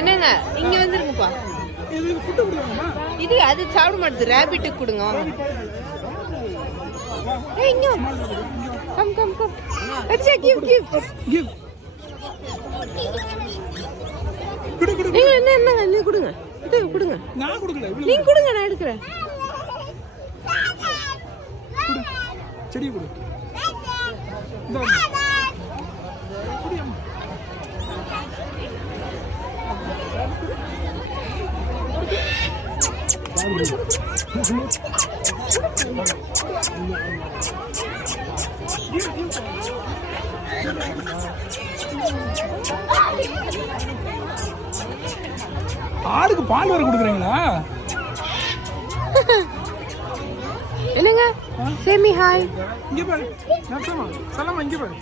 என்னங்க இங்க வந்துருங்கப்பா. இது அது சாப்பிட மாட்டேது. ரேபிட்டுக்கு கொடுங்க. இங்க கம் கம் கம். அச்சா கிவ் கிவ் கிவ். நீங்க என்னங்க நீ கொடுங்க. இது கொடுங்க. நான் கொடுக்கல. நீங்க கொடுங்க, நான் எடுக்கிறேன். செடி கொடு. ஆடுக்கு பால் வர கொடுக்குறீங்களா? என்னங்க சேமி ஹாய். இங்க பாரு. சலாமா இங்க பாரு.